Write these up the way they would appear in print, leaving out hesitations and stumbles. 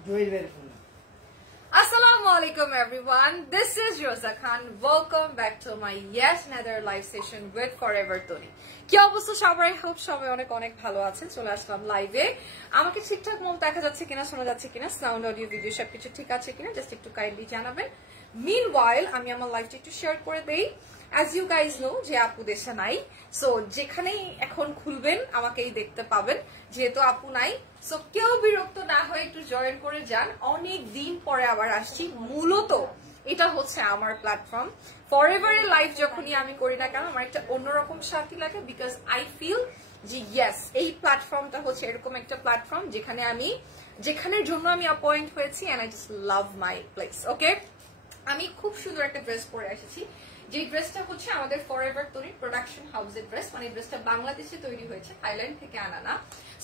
Assalamualaikum everyone, this is Rosa Khan. Welcome back to my yet another live session with Forever Tony. কি অবস্থা সবাই? Hope সবাই অনেক অনেক ভালো আছেন। চলে আসলাম লাইভে। আমাকে ঠিকঠাক মতো দেখা যাচ্ছে কিনা, শোনা যাচ্ছে কিনা, সাউন্ড অডিও ভিডিও সবকিছু ঠিক আছে কিনা জাস্ট একটু কাইন্ডলি জানাবেন। Meanwhile আমি আমার লাইভটা একটু শেয়ার করে দেই। As you guys know যে আপু দেশে নাই, সো যেখানেই এখন খুলবেন আমাকেই দেখতে পাবেন, যেহেতু আপু নাই। সো কেউ বিরক্ত না হয়ে একটু জয়েন করে যান। অনেক দিন পরে আবার আসছি। মূলত এটা হচ্ছে আমার প্ল্যাটফর্ম। ফরএভার এর লাইভ যখনই আমি করি না কেন আমার একটা অন্যরকম শান্তি লাগে, বিকজ আই ফিল যে ইয়েস এই প্ল্যাটফর্মটা হচ্ছে এরকম একটা প্ল্যাটফর্ম যেখানের জন্য আমি অ্যাপয়েন্ট হয়েছি, and I just love my place. Okay, আমি খুব সুন্দর একটা ড্রেস পরে এসেছি। যে ড্রেসটা হচ্ছে আমাদের ফরএভার তৈরি প্রোডাকশন হাউসের ড্রেস, মানে ড্রেসটা বাংলাদেশে তৈরি হয়েছে, থাইল্যান্ড থেকে আনা না।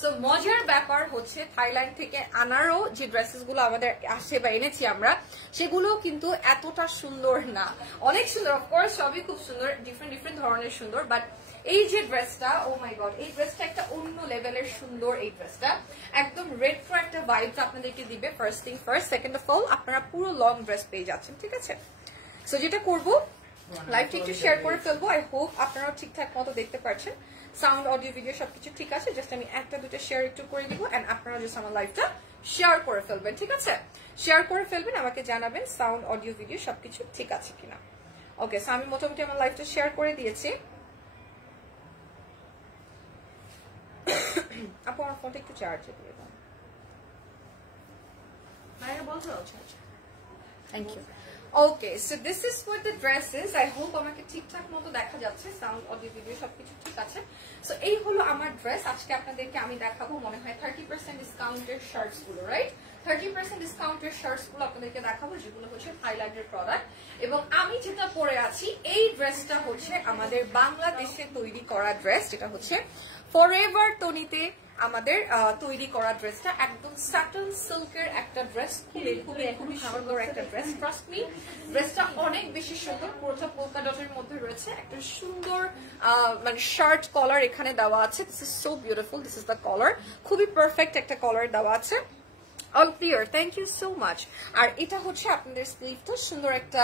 সো মজার ব্যাপার হচ্ছে থাইল্যান্ড থেকে আনারও যে ড্রেসেস গুলো আমাদের আসে বা এনেছি আমরা, সেগুলো কিন্তু এতটা সুন্দর না। অনেক সুন্দর, অফকোর্স সবই খুব সুন্দর, ডিফারেন্ট ধরনের সুন্দর, বাট এই যে ড্রেসটা, ও মাই গড, এই ড্রেসটা একটা অন্য লেভেলের সুন্দর। এই ড্রেসটা একদম রেট্রো একটা ভাইবস আপনাদেরকে দিবে। First thing first, second of all আপনারা পুরো লং ড্রেস পেয়ে যাচ্ছেন, ঠিক আছে? সো যেটা করবো, লাইভটা একটু শেয়ার করে ফেলবো। আই হোপ আপনারাও ঠিকঠাক মতো দেখতে পাচ্ছেন, সাউন্ড অডিও ভিডিও সবকিছু ঠিক আছে। জাস্ট আমি একটা দুটো শেয়ার একটু করে দিব, এন্ড আপনারা জাস্ট আমার লাইভটা শেয়ার করে ফেলবেন, ঠিক আছে? শেয়ার করে ফেলবেন, আমাকে জানাবেন সাউন্ড অডিও ভিডিও সবকিছু ঠিক আছে কিনা। ওকে, সো আমি মোটামুটি আমার লাইভটা শেয়ার করে দিয়েছি। আপু আমার ফোনটা একটু চার্জে দিয়ে দাও। Thank you. Okay, so this is for the dresses. I hope আমাকে ঠিকঠাক মতো দেখা যাচ্ছে, সাউন্ড অডিও ভিডিও সবকিছু ঠিক আছে। সো এই হলো আমার ড্রেস। আজকে আপনাদেরকে আমি দেখাবো মনে হয় 30% ডিসকাউন্টের শার্টস গুলো, রাইট? 30% ডিসকাউন্টের শার্টস গুলো আপনাদেরকে দেখাবো, যেগুলো হচ্ছে থাইল্যান্ডের প্রোডাক্ট। এবং আমি যেটা পরে আছি, এই ড্রেসটা হচ্ছে আমাদের বাংলাদেশে তৈরি করা ড্রেস, যেটা হচ্ছে ফরএভার তনিতে আমাদের তৈরি করা ড্রেসটা। একদম সাটন সিল্কের একটা ড্রেস, খুবই খুবই খুবই সুন্দর একটা ড্রেস। ট্রাস্ট মি, ড্রেসটা অনেক বেশি সুন্দর। পুরোটা পোল্কা ডটের মধ্যে রয়েছে একটা সুন্দর মানে শার্ট কলার এখানে দেওয়া আছে। This is so beautiful, this is the collar, খুবই পারফেক্ট একটা কলার দেওয়া আছে। All clear, thank you so much. আর এটা হচ্ছে আপনাদের স্লিভটা সুন্দর একটা,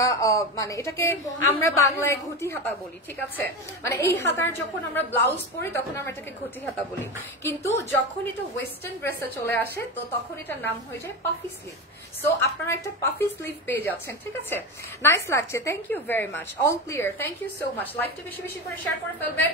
মানে এটাকে আমরা বাংলায় ঘটি হাতা বলি, ঠিক আছে? মানে এই হাতার যখন আমরা ব্লাউজ পরি তখন আমরা এটাকে ঘটি হাতা বলি, কিন্তু যখন এটা ওয়েস্টার্ন ড্রেসে চলে আসে তো তখন এটার নাম হয়ে যায় পাফি স্লিভ। সো আপনারা একটা পাফি স্লিভ পেয়ে যাচ্ছেন, ঠিক আছে? নাইস লাগছে, thank you very much. All clear, thank you so much. লাইভটা বেশি বেশি করে শেয়ার করে ফেলবেন,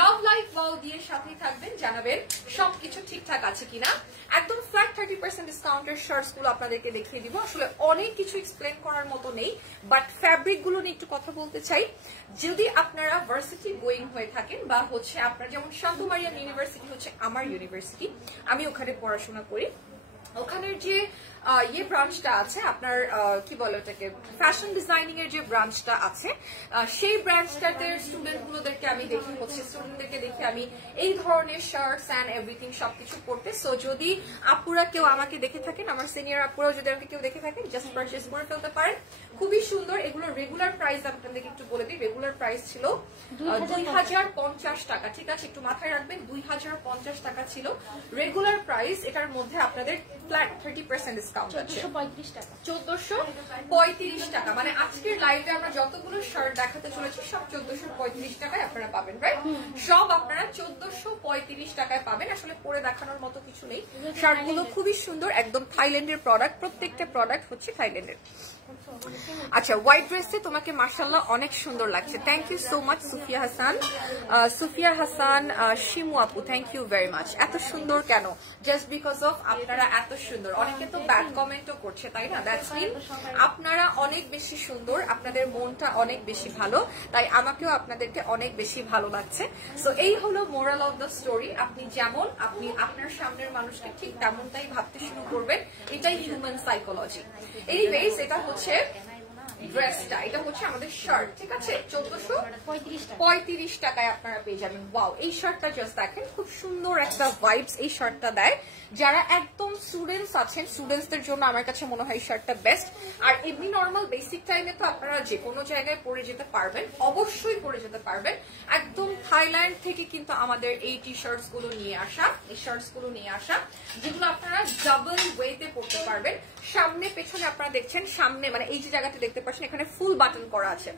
লাভ লাইভ ওয়াও দিয়ে সাথেই থাকবেন, জানাবেন সবকিছু ঠিকঠাক আছে কিনা। একদম ফ্ল্যাট 30% ডিসকাউন্টের শার্টস গুলো আপনাদেরকে দেখিয়ে দিব। আসলে অনেক কিছু এক্সপ্লেন করার মতো নেই, বাট ফ্যাব্রিক গুলো নিয়ে একটু কথা বলতে চাই। যদি আপনারা ভার্সিটি গোয়িং হয়ে থাকেন, বা হচ্ছে আপনার যেমন শান্তু মারিয়াম ইউনিভার্সিটি হচ্ছে আমার ইউনিভার্সিটি, আমি ওখানে পড়াশোনা করি, ওখানের যে ইয়ে ব্রাঞ্চটা আছে আপনার, কি বলে ওটাকে, ফ্যাশন ডিজাইনিং এর যে ব্রাঞ্চটা আছে, সেই ব্রাঞ্চটাতে স্টুডেন্টগুলোদেরকে আমি দেখি, স্টুডেন্টদেরকে দেখি আমি এই ধরনের শার্টস অ্যান্ড এভরিথিং সবকিছু করতে। সো যদি আপুরা কেউ আমাকে দেখে থাকেন, আমার সিনিয়র আপুরাও যদি আমাকে কেউ দেখে থাকেন, জাস্ট পারচেস করে ফেলতে পারেন, খুবই সুন্দর। এগুলো রেগুলার প্রাইস আপনাদেরকে একটু বলে দিই। রেগুলার প্রাইস ছিল 2050 টাকা, ঠিক আছে? একটু মাথায় রাখবেন, 2050 টাকা ছিল রেগুলার প্রাইস। এটার মধ্যে আপনাদের ফ্ল্যাট 30% ডিসকাউন্ট আছে, 1435 টাকা। মানে আজকের লাইভে আমরা যতগুলো শার্ট দেখাতে চলেছি সব 1435 টাকায় আপনারা পাবেন, রাইট? সব আপনারা 1435 টাকায় পাবেন। আসলে পরে দেখানোর মতো কিছু নেই, শার্টগুলো খুবই সুন্দর, একদম থাইল্যান্ডের প্রোডাক্ট, প্রত্যেকটা প্রোডাক্ট হচ্ছে থাইল্যান্ডের। আচ্ছা, হোয়াইট ড্রেসে তোমাকে মাশাআল্লাহ অনেক সুন্দর লাগছে, thank you so much Sufia Hasan. Sufia Hasan, Shimu আপু, থ্যাংক ইউ ভেরি মাচ। এত সুন্দর কেন? জাস্ট বিকজ অফ আপনারা এত সুন্দর। অনেকে তো ব্যাড কমেন্টও করছে, তাই না? দ্যাটস মিন আপনারা অনেক বেশি সুন্দর, আপনাদের মনটা অনেক বেশি ভালো, তাই আমাকেও আপনাদেরকে অনেক বেশি ভালো লাগছে। সো এই হলো মোরাল অফ দ্য স্টোরি। আপনি যেমন, আপনি আপনার সামনের মানুষকে ঠিক তেমনটাই ভাবতে শুরু করবেন, এটাই হিউম্যান সাইকোলজি। এনিওয়েজ, এটা হচ্ছে ড্রেসটা, এটা হচ্ছে আমাদের শার্ট, ঠিক আছে? 1435 টাকায় আপনারা পেয়ে যাবেন। ওয়াও, এই শার্টটা জাস্ট দেখেন, খুব সুন্দর একটা ভাইবস এই শার্টটা দেয়। যারা একদম স্টুডেন্টস আছেন, স্টুডেন্টসদের জন্য আমার কাছে মনে হয় এই শার্টটা বেস্ট। আর এমনি নর্মাল বেসিক টাইমে তো আপনারা যে কোনো জায়গায় পরে যেতে পারবেন, অবশ্যই পরে যেতে পারবেন। একদম থাইল্যান্ড থেকে কিন্তু আমাদের এই টি শার্টস গুলো নিয়ে আসা, এই শার্টস গুলো নিয়ে আসা, যেগুলো আপনারা ডাবল ওয়েতে পরতে পারবেন। সামনে পেছনে আপনারা দেখছেন, সামনে মানে এই যে জায়গাটা দেখতে পাচ্ছেন এখানে ফুল বাটন করা আছে,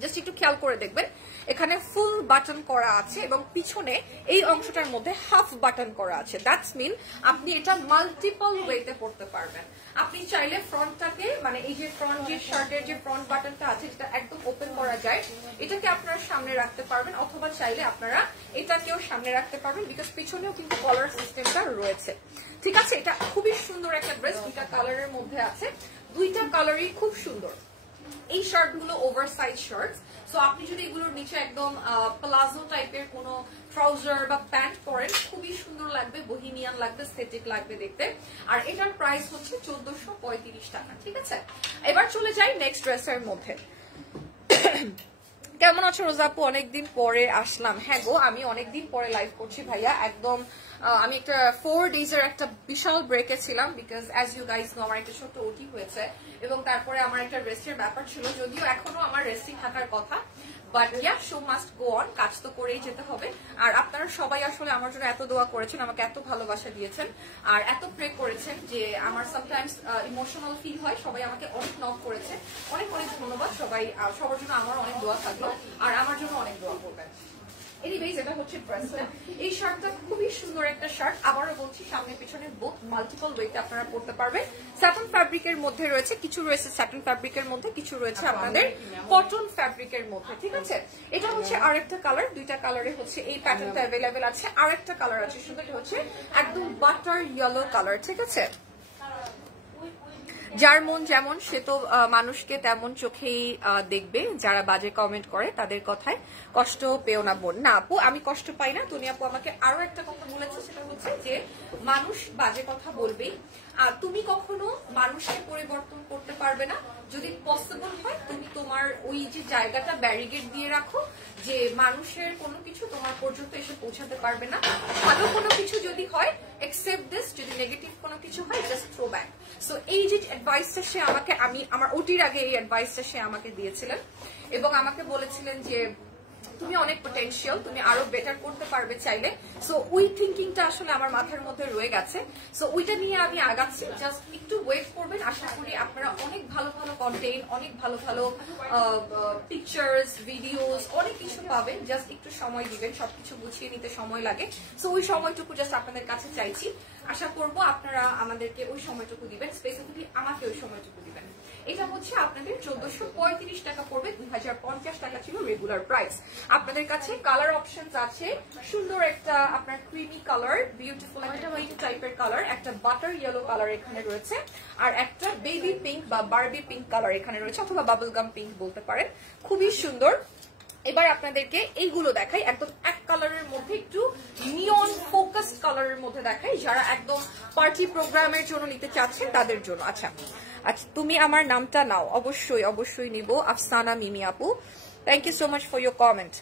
জাস্ট একটু খেয়াল করে দেখবেন, এখানে ফুল বাটন করা আছে এবং পিছনে এই অংশটার মধ্যে হাফ বাটন করা আছে। দ্যাটস মিন আপনি এটা মাল্টিপল ওয়েতে পড়তে পারবেন। আপনি চাইলে ফ্রন্টটাকে, মানে এই যে ফ্রন্ট যে শার্টের যে ফ্রন্ট বাটনটা আছে যেটা একদম ওপেন করা যায়, এটাকে আপনারা সামনে রাখতে পারবেন, অথবা চাইলে আপনারা এটাকেও সামনে রাখতে পারবেন, বিকজ পিছনেও কিন্তু কলার সিস্টেমটা রয়েছে, ঠিক আছে? এটা খুবই সুন্দর একটা ড্রেস, দুইটা কালারের মধ্যে আছে, দুইটা কালারই খুব সুন্দর। এই শার্টগুলো ওভার সাইজ শার্টস, সো আপনি যদি এগুলোর নিচে একদম প্লাজো টাইপের কোনো ট্রাউজার বা প্যান্ট পরেন, খুবই সুন্দর লাগবে, বহিমিয়ান লাগবে, স্থেটিক লাগবে দেখতে। আর এটার প্রাইস হচ্ছে 1435 টাকা, ঠিক আছে? এবার চলে যাই নেক্সট ড্রেসের মধ্যে। কেমন আছো রোজা আপু? অনেকদিন পরে আসলাম। হ্যাঁ গো, আমি অনেকদিন পরে লাইভ করছি ভাইয়া। একদম আমি একটা 4 ডেজের একটা বিশাল ব্রেকে ছিলাম, because as you guys know আমার একটা ছোট্ট ওটি হয়েছে এবং তারপরে আমার একটা রেস্টের ব্যাপার ছিল, যদিও এখনো আমার রেস্টিং থাকার কথা, but yeah show must go on, কাজ তো করেই যেতে হবে। আর আপনারা সবাই আসলে আমার জন্য এত দোয়া করেছেন, আমাকে এত ভালোবাসা দিয়েছেন আর এত প্রে করেছেন যে আমার সামটাইমস ইমোশনাল ফিল হয়। সবাই আমাকে অনেক নক করেছে, অনেক অনেক ধন্যবাদ সবাই, সবার জন্য আমার অনেক দোয়া থাকলো আর আমার জন্য অনেক দোয়া করবেন। এনিওয়েজ, এটা হচ্ছে ড্রেসটা। এই শার্টটা খুবই সুন্দর একটা শার্ট, আবারও বলছি সামনে পিছনে বোথ মাল্টিপল ওয়েতে আপনারা পড়তে পারবেন। স্যাটিন ফ্যাব্রিকের মধ্যে রয়েছে, কিছু রয়েছে স্যাটিন ফ্যাব্রিকের মধ্যে, কিছু রয়েছে আপনাদের কটন ফ্যাব্রিকের মধ্যে, ঠিক আছে? এটা হচ্ছে আরেকটা কালার, দুইটা কালারে হচ্ছে এই প্যাটার্নটা অ্যাভেলেবেল আছে। আরেকটা কালার আছে সুন্দর, এটা হচ্ছে একদম বাটার ইয়েলো কালার, ঠিক আছে? যার মন যেমন সে তো মানুষকে তেমন চোখেই দেখবে। যারা বাজে কমেন্ট করে তাদের কথায় কষ্ট পেও না বোন। না আপু, আমি কষ্ট পাই না। তুমি আপু আমাকে আরো একটা কথা বলেছে, সেটা হচ্ছে যে মানুষ বাজে কথা বলবেই, আর তুমি কখনো মানুষকে পরিবর্তন করতে পারবে না। যদি পসিবল হয় তুমি তোমার ওই যে জায়গাটা ব্যারিকেড দিয়ে রাখো, যে মানুষের কোনো কিছু তোমার পর্যন্ত এসে পৌঁছাতে পারবে না। ভালো কোনো কিছু যদি হয় accept this, যদি নেগেটিভ কোনো কিছু হয় জাস্ট থ্রো ব্যাক। সো এই যে অ্যাডভাইসটা সে আমাকে, আমি আমার ওটির আগে এই অ্যাডভাইসটা সে আমাকে দিয়েছিলেন এবং আমাকে বলেছিলেন যে তুমি অনেক পটেনশিয়াল, তুমি আরো বেটার করতে পারবে চাইলে। সো ওই থিঙ্কিংটা আসলে আমার মাথার মধ্যে রয়ে গেছে, সো ওইটা নিয়ে আমি আগাচ্ছি। জাস্ট একটু ওয়েট করবেন, আশা করি আপনারা অনেক ভালো ভালো কন্টেন্ট, অনেক ভালো ভালো পিকচার্স, ভিডিওস, অনেক কিছু পাবেন। জাস্ট একটু সময় দিবেন, সবকিছু গুছিয়ে নিতে সময় লাগে। সো ওই সময়টুকু জাস্ট আপনাদের কাছে চাইছি, আশা করবো আপনারা আমাদেরকে ওই সময়টুকু দিবেন, স্পেসিফিকলি আমাকে ওই সময়টুকু দিবেন। এটা হচ্ছে আপনাদের 1435 টাকা পড়বে, 2050 টাকা ছিল রেগুলার প্রাইস। আপনাদের কাছে কালার অপশনস আছে, সুন্দর একটা আপনার ক্রিমি কালার, বিউটিফুল একটা হোয়াইট টাইপের কালার, একটা বাটার ইয়েলো কালার এখানে রয়েছে, আর একটা বেবি পিঙ্ক বা বারবি পিঙ্ক কালার এখানে রয়েছে, অথবা বাবল গাম পিঙ্ক বলতে পারেন। খুবই সুন্দর। এবার আপনাদেরকে এইগুলো দেখাই, একদম এক কালারের মধ্যে, একটু নিয়ন ফোকাসড কালারের মধ্যে দেখাই, যারা একদম পার্টি প্রোগ্রামের জন্য নিতে চাচ্ছেন তাদের জন্য। আচ্ছা আচ্ছা, তুমি আমার নামটা নাও। অবশ্যই অবশ্যই নিব। আফসানা মিমি আপু, thank you so much for your comment.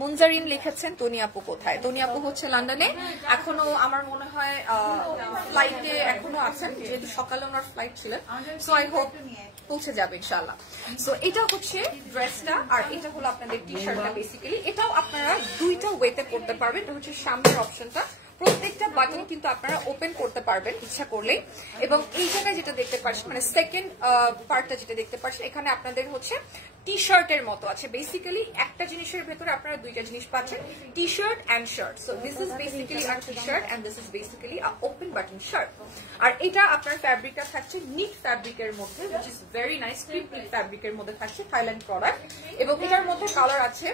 Munjarin লিখেছেন তনি আপু কোথায়? তনি আপু হচ্ছে লন্ডনে, এখনো আমার মনে হয় ফ্লাইটে এখনো আছেন, যেহেতু সকালে ওনার ফ্লাইট ছিলেন। সো আই হোপ পৌঁছে যাবে ইনশাআল্লাহ। সো এটা হচ্ছে ড্রেসটা, আর এটা হলো আপনাদের টি শার্টটা। বেসিক্যালি এটাও আপনারা দুইটা ওয়েতে পড়তে পারবেন। এটা হচ্ছে সামনের অপশনটা, প্রত্যেকটা বাটন কিন্তু আপনারা ওপেন করতে পারবেন ইচ্ছা করলে। এবং এই জায়গায় যেটা দেখতে পাচ্ছেন, মানে সেকেন্ড পার্টটা যেটা দেখতে পাচ্ছেন, এখানে আপনাদের হচ্ছে টি শার্টের মতো আছে। বেসিক্যালি একটা জিনিসের ভেতরে আপনারা দুইটা জিনিস পাচ্ছেন, T shirt and shirt. So this is basically a T shirt and this is basically a open button shirt. আর এটা আপনার ফ্যাব্রিকটা থাকছে নিট ফ্যাব্রিকের মধ্যে, which is very nice, crepe knit ফ্যাব্রিকের মধ্যে থাকছে, থাইল্যান্ড প্রোডাক্ট। এবং এটার মধ্যে কালার আছে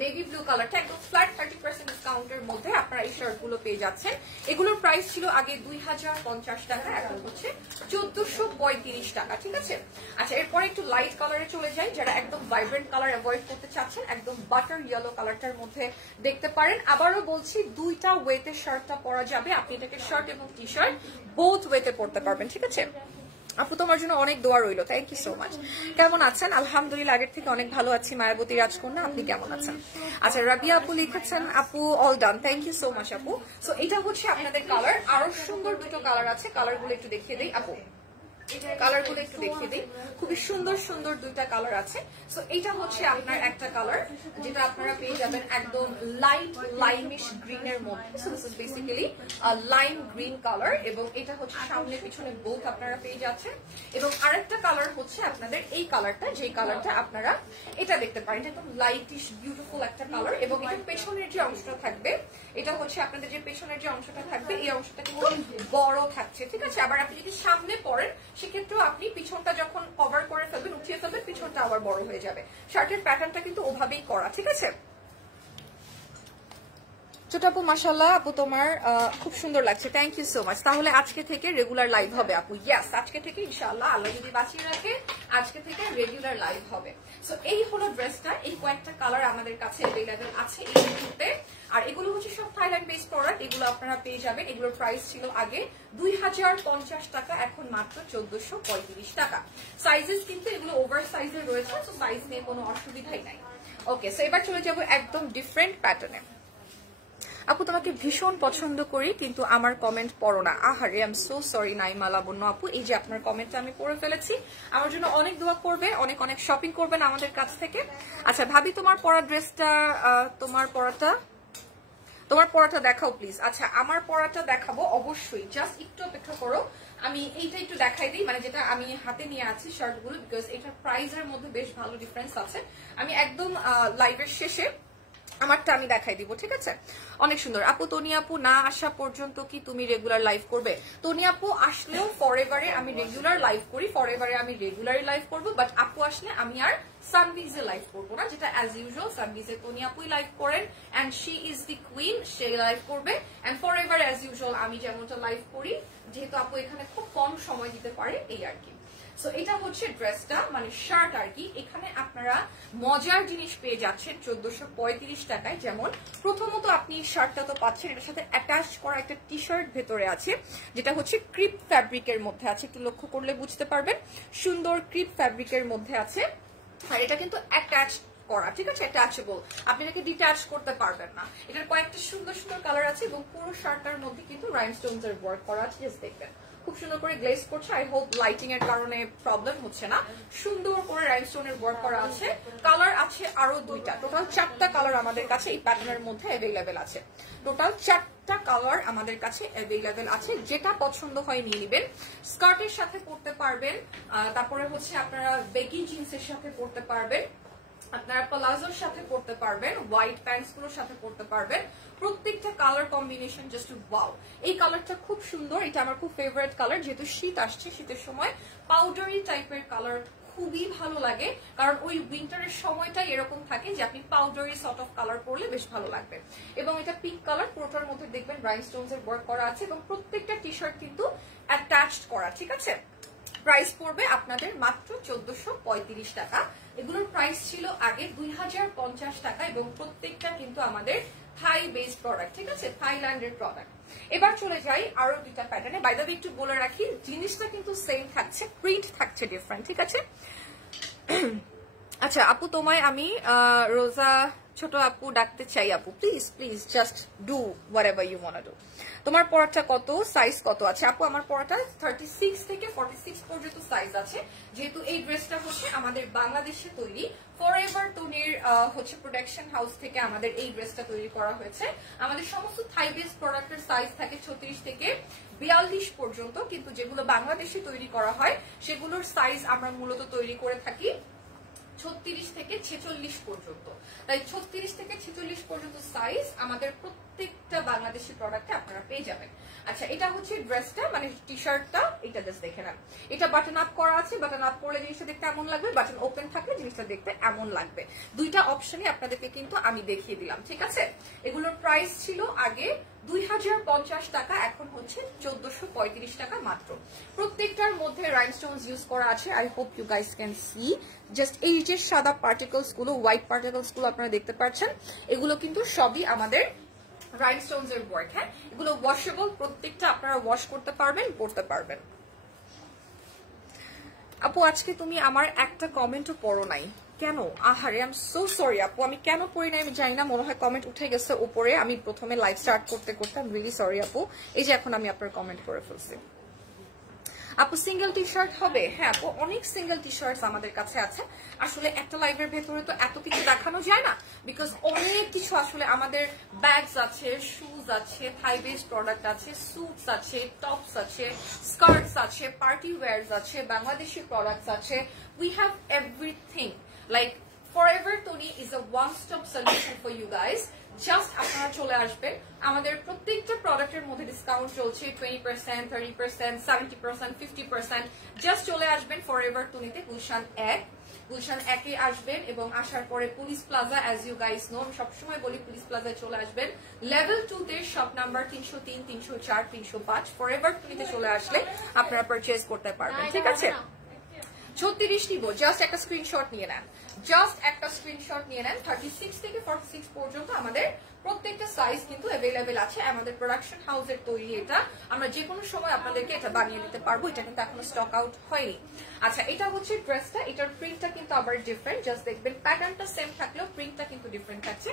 নেভি ব্লু কালারটা, একদম ফ্ল্যাট 30% ডিসকাউন্টের মধ্যে আপনারা এই শার্টগুলো পেয়ে যাচ্ছেন। এগুলোর প্রাইস ছিল আগে 2050 টাকা, এখন হচ্ছে 1435 টাকা, ঠিক আছে? আচ্ছা, এরপরে একটু লাইট কালারে চলে যাই। যারা একদম ভাইব্রেন্ট কালার অ্যাভয়েড করতে চাচ্ছেন, একদম বাটার ইয়েলো কালারটার মধ্যে দেখতে পারেন। আবারও বলছি, দুইটা ওয়েতে শার্টটা পরা যাবে, আপনি এটাকে শার্ট এবং টি শার্ট বোথ ওয়েতে পরতে পারবেন, ঠিক আছে? আপু তোমার জন্য অনেক দোয়া রইলো, থ্যাংক ইউ সো মাচ। কেমন আছেন? আলহামদুলিল্লাহ আগের থেকে অনেক ভালো আছি মায়াবতী রাজকন্যা, আপনি কেমন আছেন? আচ্ছা রাবিয়া আপু লিখেছেন আপু all done, thank you so much আপু। সো এটা হচ্ছে আপনাদের কালার, আরো সুন্দর দুটো কালার আছে, কালারগুলো একটু দেখিয়ে দিই আপু, কালারগুলো একটু দেখিয়ে দিই, খুবই সুন্দর সুন্দর দুইটা কালার আছে। সো এটা হচ্ছে আপনার একটা কালার যেটা আপনারা পেয়ে যাবেন একদম লাইট লাইমিশ গ্রিনের মধ্যে। So this is basically lime green colour, এবং এটা হচ্ছে সামনে পিছনে বোথ আপনারা পেয়ে যাচ্ছেন। এবং আরেকটা কালার হচ্ছে আপনাদের এই কালারটা, যেই কালারটা আপনারা এটা দেখতে পারেন, এটা একদম লাইটিশ বিউটিফুল একটা কালার। এবং এটা পেছনের যে অংশটা থাকবে, এটা হচ্ছে আপনাদের যে পেছনের যে অংশটা থাকবে, এই অংশটা কিন্তু বড় থাকছে, ঠিক আছে। আবার আপনি যদি সামনে পরেন সেক্ষেত্রেও আপনি পিছনটা যখন কভার করে ফেলবেন, উঠিয়ে ফেলবেন, পিছনটা আবার বড় হয়ে যাবে। শার্টের প্যাটার্নটা কিন্তু ওভাবেই করা, ঠিক আছে। ছোট আপু মাশাআল্লাহ, আপু তোমার খুব সুন্দর লাগছে, থ্যাংক ইউ সো মাচ। তাহলে আজকে থেকে রেগুলার লাইভ হবে আপু? ইয়েস, আজকে থেকে ইনশাআল্লাহ, আল্লাহ যদি বাঁচিয়ে রাখে, আজকে থেকে রেগুলার লাইভ হবে। সো এই হলো ড্রেসটা, এই কয়েকটা কালার আমাদের কাছে अवेलेबल আছে এই মুহূর্তে। আর এগুলো হচ্ছে সব থাইল্যান্ড বেস প্রোডাক্ট, এগুলো আপনারা পেয়ে যাবেন। এগুলোর প্রাইস ছিল আগে 2050 টাকা, এখন মাত্র 1435 টাকা। সাইজেস কিন্তু এগুলো ওভার সাইজের রয়েছে, সো সাইজ নিয়ে কোনো অসুবিধাই নাই। ওকে, সো এবার চলে যাবো একদম ডিফারেন্ট প্যাটার্নে। আপু তোমাকে ভীষণ পছন্দ করি কিন্তু আমার কমেন্ট পড়ো না, আহারে, I am so sorry Naima Labonno আপু। এই যে আপনার কমেন্টটা আমি পড়ে ফেলেছি, আমার জন্য অনেক দোয়া করবে, অনেক অনেক শপিং করবেন আমাদের কাছ থেকে। আচ্ছা ভাবি, তোমার পরা ড্রেসটা, তোমার পরাটা দেখাও প্লিজ। আচ্ছা আমার পরাটা দেখাবো অবশ্যই, জাস্ট একটু অপেক্ষা করো, আমি এইটা একটু দেখাই দিই, মানে যেটা আমি হাতে নিয়ে আছি শার্টগুলো, বিকজ এটার প্রাইসের মধ্যে বেশ ভালো ডিফারেন্স আছে। আমি একদম লাইভের শেষে আমারটা আমি দেখাই দিব, ঠিক আছে। অনেক সুন্দর আপু। তনি আপু না আসা পর্যন্ত কি তুমি রেগুলার লাইভ করবে? তনি আপু আসলেও ফরএভারে আমি রেগুলার লাইভ করি, ফরএভারে আমি রেগুলারই লাইভ করবো, বাট আপু আসলে আমি আর সানবিজে লাইভ করবো না, যেটা অ্যাজ ইউজুয়াল সানবিজে তনি আপুই লাইভ করেন, and she is the queen, সে লাইভ করবে। এন্ড ফরএভার অ্যাজ ইউজুয়াল আমি যেমনটা লাইভ করি, যেহেতু আপু এখানে খুব কম সময় দিতে পারে, এই আর কি। সো এটা হচ্ছে ড্রেসটা, মানে শার্ট আর কি। এখানে আপনারা মজার জিনিস পেয়ে যাচ্ছেন 1435 টাকায়। যেমন প্রথমত আপনি শার্টটা তো পাচ্ছেন, এটার সাথে অ্যাটাচ করা একটা টি শার্ট ভেতরে আছে, যেটা হচ্ছে ক্রিপ ফ্যাব্রিকের মধ্যে আছে, একটু লক্ষ্য করলে বুঝতে পারবেন, সুন্দর ক্রিপ ফ্যাব্রিকের মধ্যে আছে। আর এটা কিন্তু অ্যাটাচ করা, ঠিক আছে, অ্যাটাচেবল, আপনি এটাকে ডিট্যাচ করতে পারবেন না। এটার কয়েকটা সুন্দর সুন্দর কালার আছে, এবং পুরো শার্টটার মধ্যে কিন্তু রাইনস্টোনস এর ওয়ার্ক করা আছে, জাস্ট দেখবেন খুব সুন্দর করে গ্লেজ করছে। আই হোপ লাইটিং এর কারণে প্রবলেম হচ্ছে না, সুন্দর করে রাইনস্টোনের ওয়ার্ক করা আছে। কালার আছে আরো দুইটা, টোটাল 4টা কালার আমাদের কাছে এই প্যাটার্নের মধ্যে অ্যাভেলেবেল আছে। টোটাল 4টা কালার আমাদের কাছে অ্যাভেলেবেল আছে, যেটা পছন্দ হয় নিয়ে নেবেন। স্কার্টের সাথে পরতে পারবেন, তারপরে হচ্ছে আপনারা বেগি জিন্সের সাথে পরতে পারবেন, আপনারা প্লাজোর সাথে পরতে পারবেন, হোয়াইট প্যান্টস গুলোর সাথে পরতে পারবেন। প্রত্যেকটা কালার কম্বিনেশন জাস্ট ওয়াও। এই কালারটা খুব সুন্দর, এটা আমার খুব ফেভারিট কালার, যেহেতু শীত আসছে, শীতের সময় পাউডারি টাইপের কালার খুবই ভালো লাগে, কারণ ওই উইন্টারের সময়টাই এরকম থাকে যে আপনি পাউডারি সর্ট অফ কালার পরলে বেশ ভালো লাগবে। এবং এটা পিঙ্ক কালার, পুরোটার মধ্যে দেখবেন রাইনস্টোনস এর ওয়ার্ক করা আছে, এবং প্রত্যেকটা টি শার্ট কিন্তু অ্যাটাচড করা, ঠিক আছে। প্রাইস পড়বে আপনাদের মাত্র 1435 টাকা। এগুলোর প্রাইস ছিল আগে 2050 টাকা, এবং প্রত্যেকটা কিন্তু আমাদের থাই বেস প্রোডাক্ট, ঠিক আছে, থাইল্যান্ডের প্রোডাক্ট। এবার চলে যাই আরো দুইটা প্যাটার্নে। বাই দ্য ওয়ে একটু বলে রাখি, জিনিসটা কিন্তু সেম থাকছে, প্রিন্ট থাকছে ডিফারেন্ট, ঠিক আছে। আচ্ছা আপু, তোমায় আমি রোজা ছোট আপু ডাকতে চাই আপু, please please just do whatever you want to do. তোমার পরাটা কত, সাইজ কত আছে? আপু আমার পরাটা 36 থেকে 46 পর্যন্ত সাইজ আছে, যেহেতু এই ড্রেসটা হচ্ছে আমাদের বাংলাদেশে তৈরি, ফরএভার তনির হচ্ছে প্রোডাকশন হাউস থেকে আমাদের এই ড্রেসটা তৈরি করা হয়েছে। আমাদের সমস্ত থাই বেস প্রোডাক্টের সাইজ থাকে 36 থেকে 42 পর্যন্ত, কিন্তু যেগুলো বাংলাদেশে তৈরি করা হয় সেগুলোর সাইজ আমরা মূলত তৈরি করে থাকি 36 থেকে 46 পর্যন্ত। তাই 36 থেকে 46 পর্যন্ত সাইজ আমাদের প্রত্যেকটা বাংলাদেশি প্রোডাক্টে আপনারা পেয়ে যাবেন। আচ্ছা এটা হচ্ছে ড্রেসটা, মানে টি শার্টটা, এটা জাস্ট দেখে নেন। এটা বাটন আপ করা আছে, বাটন আপ করলে জিনিসটা দেখতে এমন লাগবে, বাটন ওপেন থাকলে জিনিসটা দেখতে এমন লাগবে। দুইটা অপশনই আপনাদেরকে কিন্তু আমি দেখিয়ে দিলাম, ঠিক আছে। এগুলোর প্রাইস ছিল আগে 2050 টাকা, এখন হচ্ছে 1435 টাকা মাত্র। প্রত্যেকটার মধ্যে রাইনস্টোনস ইউজ করা আছে। I hope you guys can see, just এই যে সাদা পার্টিকলস গুলো, হোয়াইট পার্টিকলস গুলো আপনারা দেখতে পাচ্ছেন, এগুলো কিন্তু সবই আমাদের রাইনস্টোনস এর ওয়ার্ক। হ্যাঁ, এগুলো ওয়াশেবল, প্রত্যেকটা আপনারা ওয়াশ করতে পারবেন, পরতে পারবেন। আপু আজকে তুমি আমার একটা কমেন্টও পড়ো নাই কেন? আহারে, আই এম সো সরি আপু, আমি কেন পড়ি নাই আমি জানি না, মনে হয় কমেন্ট উঠে গেছে উপরে, আমি প্রথমে লাইভ স্টার্ট করতে করতে। আই এম রিয়েলি সরি আপু। এই যে এখন আমি আপনার কমেন্ট করে ফেলছি। আপু সিঙ্গেল টি শার্ট হবে? হ্যাঁ আপু, অনেক সিঙ্গেল টি শার্টস আমাদের কাছে আছে। আসলে একটা লাইভের ভেতরে তো এত কিছু দেখানো যায় না, বিকজ অনেক কিছু আসলে আমাদের ব্যাগস আছে, শুজ আছে, থাই বেস প্রোডাক্ট আছে, স্যুটস আছে, টপস আছে, স্কার্টস আছে, পার্টি ওয়্যারস আছে, বাংলাদেশি প্রোডাক্টস আছে। We have everything. Like Forever Tony is a one-stop solution for you guys. Just আপনারা চলে আসবেন, আমাদের প্রত্যেকটা প্রোডাক্টের মধ্যে ডিসকাউন্ট চলছে 20%, 30%, 70%, 50%। জাস্ট চলে আসবেন ফরএভার টুনিতে, গুলশান 1। গুলশান 1-এ আসবেন এবং আসার পরে police plaza, as you guys know, আমি সবসময় বলি পুলিশ প্লাজায় চলে আসবেন। লেভেল 2-তে শপ নাম্বার 303, 304, 305 ফরএভার টুনিতে চলে আসলে আপনারা পারচেজ করতে পারবেন। ঠিক আছে, 36 নিব, জাস্ট একটা স্ক্রিনশট নিয়ে নেন, জাস্ট একটা স্ক্রিনশট নিয়ে নেন। 36 থেকে 46 পর্যন্ত আমাদের প্রত্যেকটা সাইজ কিন্তু অ্যাভেলেবেল আছে। আমাদের প্রোডাকশন হাউসের তৈরি এটা, আমরা যে কোনো সময় আপনাদেরকে এটা বানিয়ে দিতে পারবো। এটা কিন্তু এখনো স্টক আউট হয়নি। আচ্ছা, এটা হচ্ছে ড্রেসটা, এটার প্রিন্টটা কিন্তু আবার ডিফারেন্ট। জাস্ট দেখবেন প্যাটার্নটা সেম থাকলেও প্রিন্টটা কিন্তু ডিফারেন্ট থাকছে।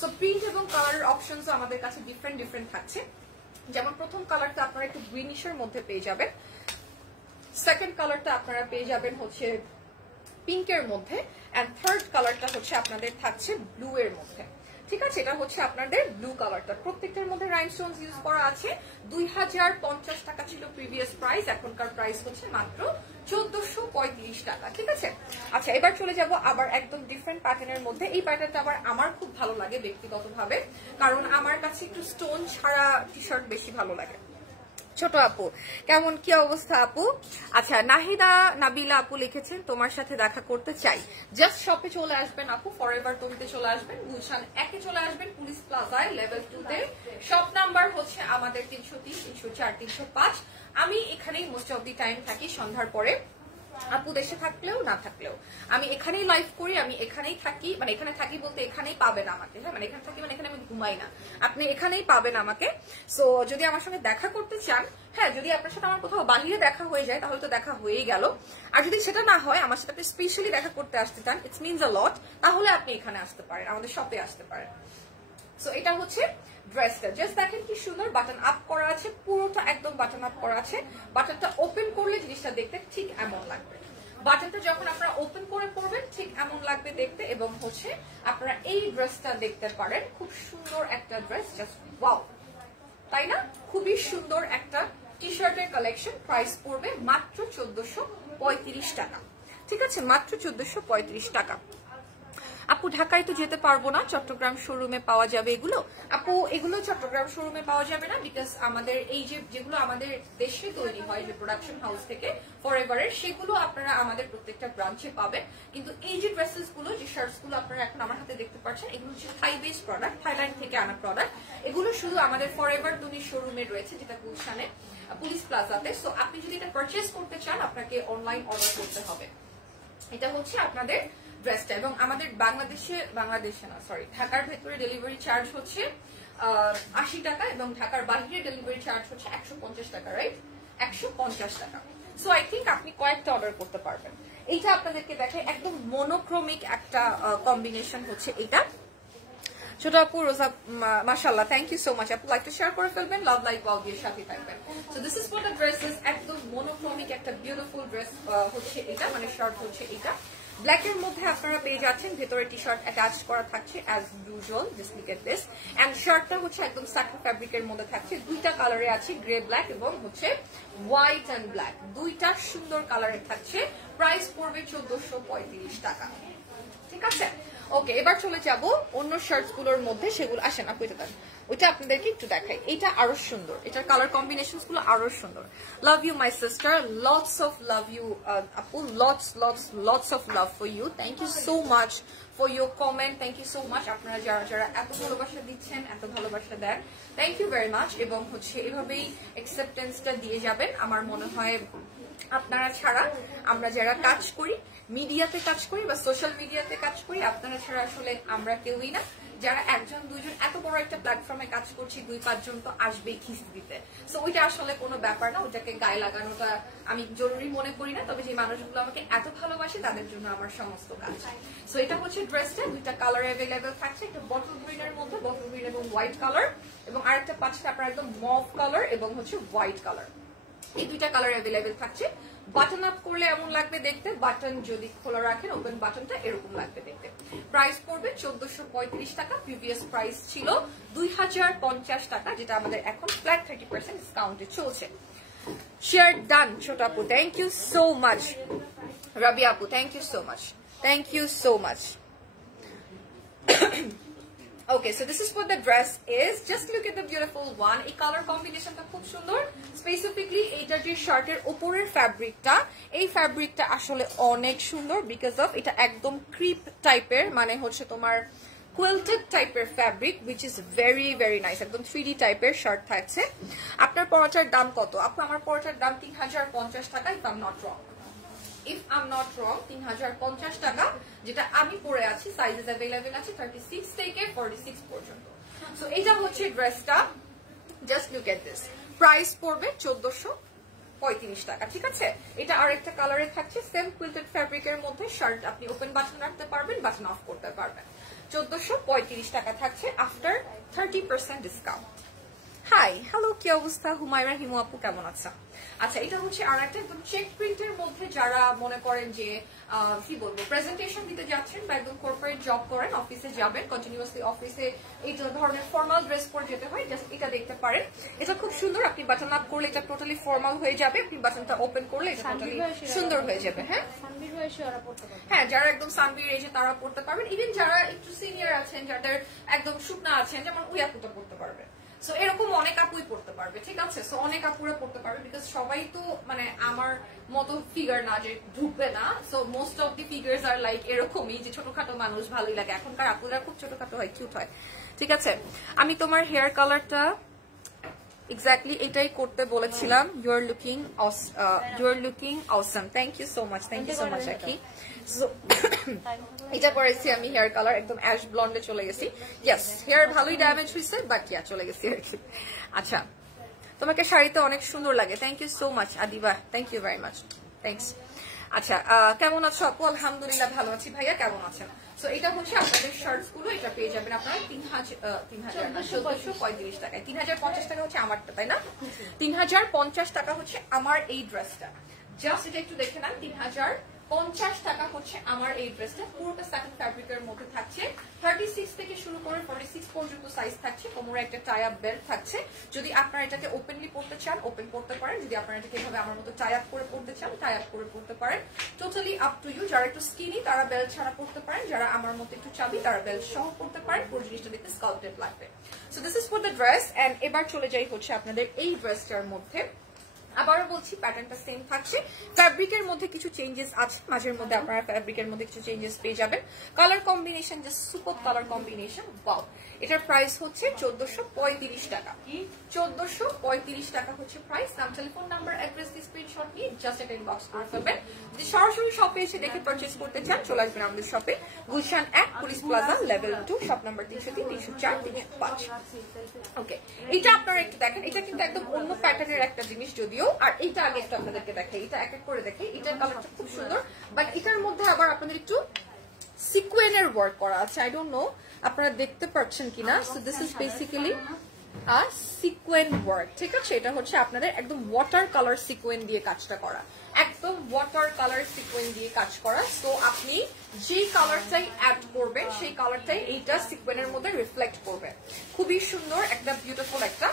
সো প্রিন্ট এবং কালারের অপশনসও আমাদের কাছে ডিফারেন্ট ডিফারেন্ট থাকছে। যেমন প্রথম কালারটা আপনারা একটু গ্রিনিশের মধ্যে পেয়ে যাবেন, সেকেন্ড কালারটা আপনারা পেয়ে যাবেন হচ্ছে পিঙ্কের মধ্যে, এন্ড থার্ড কালারটা হচ্ছে আপনাদের থাকছে ব্লু এর মধ্যে। ঠিক আছে, এটা হচ্ছে আপনাদের ব্লু কালারটা। প্রত্যেকটার মধ্যে রাইনস্টোনস ইউজ করা আছে। 2050 টাকা ছিল প্রিভিয়াস প্রাইস, এখনকার প্রাইস হচ্ছে মাত্র 1435 টাকা। ঠিক আছে, আচ্ছা এবার চলে যাব আবার একদম ডিফারেন্ট প্যাটার্নের মধ্যে। এই প্যাটার্নটা আবার আমার খুব ভালো লাগে ব্যক্তিগতভাবে, কারণ আমার কাছে একটু স্টোন ছাড়া টি শার্ট বেশি ভালো লাগে। ছোট আপু কেমন, কি অবস্থা আপু? আচ্ছা, নাহিদা নাবিলা আপু লিখেছেন তোমার সাথে দেখা করতে চাই। জাস্ট শপে চলে আসবেন আপু, ফরএভার টনিতে চলে আসবেন, গুলশান 1-এ চলে আসবেন, পুলিশ প্লাজায় লেভেল 2-তে। শপ নাম্বার হচ্ছে আমাদের 303, 304, 305। আমি এখানেই মোস্ট অফ দি টাইম থাকি সন্ধ্যার পরে। আপু দেশে থাকলেও না থাকলেও আমি এখানেই লাইভ করি, আমি এখানেই থাকি, মানে এখানে থাকি বলতে এখানেই পাবেন আমাকে। হ্যাঁ, মানে এখানে থাকি মানে এখানে আমি ঘুমাই না, আপনি এখানেই পাবেন আমাকে। সো যদি আমার সঙ্গে দেখা করতে চান, হ্যাঁ যদি আপনার সাথে আমার কোথাও বাহিরে দেখা হয়ে যায় তাহলে তো দেখা হয়েই গেল। আর যদি সেটা না হয়, আমার সাথে আপনি স্পেশালি দেখা করতে আসতে চান, ইটস মিনস আ লট, তাহলে আপনি এখানে আসতে পারেন, আমাদের শপে আসতে পারেন। সো এটা হচ্ছে ড্রেসটা, জাস্ট দেখেন কি সুন্দর বাটন আপ করা আছে, পুরোটা একদম বাটন আপ করা আছে। বাটনটা ওপেন করলে জিনিসটা দেখতে ঠিক এমন লাগবে, বাটনটা যখন আপনারা ওপেন করে পরবেন ঠিক এমন লাগবে দেখতে। এবং হচ্ছে আপনারা এই ড্রেসটা দেখতে পারেন, খুব সুন্দর একটা ড্রেস, জাস্ট ওয়াও, তাই না? খুবই সুন্দর একটা টি শার্টের কালেকশন। প্রাইস পড়বে মাত্র 1435 টাকা। ঠিক আছে, মাত্র 1435 টাকা। আপু ঢাকায় তো যেতে পারবো না, চট্টগ্রাম শোরুমে পাওয়া যাবে এগুলো? আপু এগুলো চট্টগ্রাম শোরুমে পাওয়া যাবে না, বিকজ আমাদের এই যেগুলো আমাদের দেশে তৈরি হয় যে প্রোডাকশন হাউস থেকে ফরএভারের, সেগুলো আপনারা আমাদের প্রত্যেকটা ব্রাঞ্চে পাবেন। কিন্তু এই যে ড্রেসেস গুলো, যে শার্টস গুলো আপনারা এখন আমার হাতে দেখতে পাচ্ছেন, এগুলো হচ্ছে থাই বেস প্রোডাক্ট, থাইল্যান্ড থেকে আনা প্রোডাক্ট। এগুলো শুধু আমাদের ফরএভার টুনি শোরুমে রয়েছে, যেটা গুলশানে পুলিশ প্লাজাতে। সো আপনি যদি এটা পারচেস করতে চান, আপনাকে অনলাইন অর্ডার করতে হবে। এটা হচ্ছে আপনাদের ড্রেসটা। এবং আমাদের বাংলাদেশে না সরি ঢাকার ভেতরে ডেলিভারি চার্জ হচ্ছে 80 টাকা, এবং ঢাকার বাইরে ডেলিভারি চার্জ হচ্ছে 150 টাকা, রাইট? 150 টাকা। সো আই থিঙ্ক আপনি কয়েকটা অর্ডার করতে পারবেন। এইটা আপনাদেরকে দেখে একদম মনোক্রমিক একটা কম্বিনেশন হচ্ছে এটা। ছোট আপু রোজা, মাশাআল্লাহ, থ্যাংক ইউ সো মাচ আপু। লাইকটা শেয়ার করে ফেলবেন, লাভ লাইক ওয়াও দিয়ে সাথে থাকবেন। So this is for the dresses, একদম মনোক্রমিক একটা বিউটিফুল ড্রেস হচ্ছে এটা, মানে শার্ট হচ্ছে এটা। ব্ল্যাক এর মধ্যে আপনারা পেয়ে যাচ্ছেন, ভেতরে টি শার্ট অ্যাটাচ করা থাকছে as usual, just look at this. And শার্টটা হচ্ছে একদম স্যাটিন ফ্যাব্রিকের মধ্যে থাকছে, দুইটা কালারে আছে, গ্রে ব্ল্যাক এবং হচ্ছে হোয়াইট এন্ড ব্ল্যাক, দুইটা সুন্দর কালারে থাকছে। প্রাইস পড়বে 1435 টাকা। ঠিক আছে, ওকে এবার চলে যাব অন্য শার্টস গুলোর মধ্যে, সেগুলো আসেন আপু এটা দেন, ওইটা আপনাদেরকে একটু দেখাই। এটা আরো সুন্দর, এটার কালার কম্বিনেশনস গুলো আরো সুন্দর। Love you my sister, lots of love you আপু, lots of love for you. Thank you so much for your comment, thank you so much. আপনারা যারা এত ভালোবাসা দিচ্ছেন, এত ভালোবাসা দেন, থ্যাংক ইউ ভেরি মাচ। এবং হচ্ছে এভাবেই অ্যাকসেপ্টেন্সটা দিয়ে যাবেন। আমার মনে হয় আপনারা ছাড়া আমরা যারা কাজ করি, মিডিয়াতে কাজ করি বা সোশ্যাল মিডিয়াতে কাজ করি, আপনারা ছাড়া আসলে আমরা কেউই না। যারা একজন দুইজন এত বড় একটা প্ল্যাটফর্মে কাজ করছি 2-5 জন তো আসবেই খিস দিতে। সো ওইটা আসলে কোনো ব্যাপার না, ওটাকে গায়ে লাগানোটা আমি জরুরি মনে করি না। তবে যে মানুষগুলো আমাকে এত ভালোবাসে তাদের জন্য আমার সমস্ত কাজ। সো এটা হচ্ছে ড্রেসটা, দুইটা কালার অ্যাভেলেবেল থাকছে, একটা বটল গ্রিনের মধ্যে, বটল গ্রিন এবং হোয়াইট কালার, এবং আরেকটা পাঁচটা আপনার একদম মভ কালার এবং হচ্ছে হোয়াইট কালার। এই দুইটা কালার অ্যাভেলেবেল থাকছে। বাটন আপ করলে এমন লাগবে দেখতে, বাটন যদি খোলা রাখেন ওপেন বাটনটা এরকম লাগবে দেখতে। প্রাইস পড়বে 1435 টাকা, প্রিভিয়াস প্রাইস ছিল 2050 টাকা, যেটা আমাদের এখন ফ্ল্যাট 30% ডিসকাউন্টে চলছে। শেয়ার ডান ছোট আপু, thank you so much. Rabiya আপু, thank you so much, thank you so much. Okay, so this is what the dress is. Just look at the beautiful one. এই color combination টা খুব সুন্দর। Specifically এইটা যে শার্টের উপরের ফ্যাব্রিকটা, এই ফ্যাব্রিকটা আসলে অনেক সুন্দর because of এটা একদম ক্রিপ টাইপের, মানে হচ্ছে তোমার quilted টাইপের fabric, which is very very nice. একদম 3D টাইপের শার্ট থাকছে। আপনার পরাটার দাম কত? আপু আমার পরাটার দাম 3050 টাকা, if I'm not wrong. If I'm not wrong, 3050 টাকা, যেটা আমি পরে আছি। সাইজেস अवेलेबल আছে 36 থেকে 46 পর্যন্ত। সো এটা হচ্ছে ড্রেসটা, just look at this. Price পড়বে 1435 টাকা, ঠিক আছে? এটা আরেকটা কালারে থাকছে, সেম কুইল্টেড ফ্যাব্রিকের মধ্যে। শার্ট আপনি ওপেন বাটন রাখতে পারবেন, বাটন অফ করতে পারবেন। 1435 টাকা থাকছে আফটার 30% ডিসকাউন্ট। হাই, হ্যালো, কি অবস্থা? হুমায়রা হিমু আপু কেমন আছেন? আচ্ছা, এটা হচ্ছে আর একটা একদম চেক প্রিন্টের মধ্যে, যারা মনে করেন যে কি বলবো প্রেজেন্টেশন দিতে যাচ্ছেন বা একদম কর্পোরেট জব করেন, অফিসে যাবেন, কন্টিনিউয়াসলি অফিসে এই ধরনের ফর্মাল ড্রেস পরে যেতে হয়, জাস্ট এটা দেখতে পারেন। এটা খুব সুন্দর, আপনি বাটন আপ করলে এটা টোটালি ফর্মাল হয়ে যাবে, আপনি বাটনটা ওপেন করলে এটা টোটালি সুন্দর হয়ে যাবে। হ্যাঁ হ্যাঁ, যারা একদম সানবির এজে তারা পড়তে পারবেন, ইভেন যারা একটু সিনিয়র আছেন, যাদের একদম শুকনা আছেন, যেমন ওই আপুটা পড়তে পারবে। সো এরকম অনেক আপুই পড়তে পারবে, ঠিক আছে? সো অনেক আপুরা পড়তে পারবে, বিকজ সবাই তো মানে আমার মতো ফিগার না যে ঢুকবে না। So most of the figures are like এরকমই, যে ছোটখাটো মানুষ ভালোই লাগে। এখনকার আপুরা খুব ছোটখাটো হয়, কিউট হয়, ঠিক আছে? আমি তোমার হেয়ার কালারটা এক্স্যাক্টলি এটাই করতে বলেছিলাম। You are looking awesome, thank you so much, thank you so much Akhi. এটা করেছি আমি হেয়ার কালার একদম অ্যাশ ব্লন্ডে চলে গেছি। ইয়েস, হেয়ার ভালোই ড্যামেজ হয়েছে, বাট ইয়া চলে গেছি আর কি। আচ্ছা, তোমাকে শাড়িতে অনেক সুন্দর লাগে, thank you so much Adiba, thank you very much, thanks. আচ্ছা, কেমন আছো আপু? আলহামদুলিল্লাহ ভালো আছি। ভাইয়া কেমন আছেন? সো এটা হচ্ছে আপনাদের শার্টস গুলো, এটা পেয়ে যাবেন আপনারা 1435 টাকায়। 3050 টাকা হচ্ছে আমারটা, তাই না? 3050 টাকা হচ্ছে আমার এই ড্রেসটা। জাস্ট এটা একটু দেখে নেন, 3050 টাকা হচ্ছে আমার এই ড্রেসটা। পুরোটা স্যাটিন ফ্যাব্রিকের মধ্যে থাকছে, 36 থেকে শুরু করে 46 পর্যন্ত সাইজ থাকছে। কোমরে একটা টাই আপ বেল্ট থাকছে। যদি আপনারা এটাকে ওপেনলি পড়তে চান ওপেন করতে পারেন, যদি আপনারা এটাকে এভাবে আমার মতো টাই আপ করে পড়তে চান টাই আপ করে পড়তে পারেন। Totally up to you. যারা একটু স্কিনি তারা বেল্ট ছাড়া পড়তে পারেন, যারা আমার মতো একটু চাবি তারা বেল্ট সহ পড়তে পারেন। পুরো জিনিসটা দেখতে স্কাল্পটেড লাগবে। So this is for the dress. And এবার চলে যাই হচ্ছে আপনাদের এই ড্রেসটার মধ্যে। আবারও বলছি, প্যাটার্নটা সেম থাকছে, ফ্যাব্রিকের মধ্যে কিছু চেঞ্জেস আছে, মাঝের মধ্যে আপনারা ফ্যাব্রিকের মধ্যে কিছু চেঞ্জেস পেয়ে যাবেন। Colour combination just super colour combination, wow. এটার প্রাইস হচ্ছে 1435 টাকা। 1435 টাকা হচ্ছে প্রাইস। নাম, টেলিফোন নাম্বার, অ্যাড্রেস দিয়ে স্ক্রিনশট নিয়ে জাস্ট একটা ইনবক্স করে ফেলবেন। যদি সরাসরি শপে এসে দেখে পারচেজ করতে চান চলে আসবেন আমাদের শপে, Gulshan 1 police plaza level 2, shop number 303, 304, 305। ওকে, এটা আপনারা একটু দেখেন, এটা কিন্তু একদম অন্য প্যাটার্নের একটা জিনিস যদিও। আর এইটা আগে একটু আপনাদেরকে দেখাই, এটা এক এক করে দেখাই। এটার কালারটা খুব সুন্দর, বাট এটার মধ্যে আবার আপনাদের একটু সিকোয়েনের ওয়ার্ক করা আছে। আই ডোন্ট নো আপনারা দেখতে পাচ্ছেন কিনা। So this is basically a sequin work, ঠিক আছে? এটা হচ্ছে আপনাদের একদম ওয়াটার কালার সিকোয়েন দিয়ে কাজটা করা, একদম ওয়াটার কালার সিকোয়েন দিয়ে কাজ করা। সো আপনি যেই কালারটাই অ্যাড করবেন সেই কালারটাই এইটা সিকোয়েনের মধ্যে রিফ্লেক্ট করবে। খুবই সুন্দর একটা বিউটিফুল একটা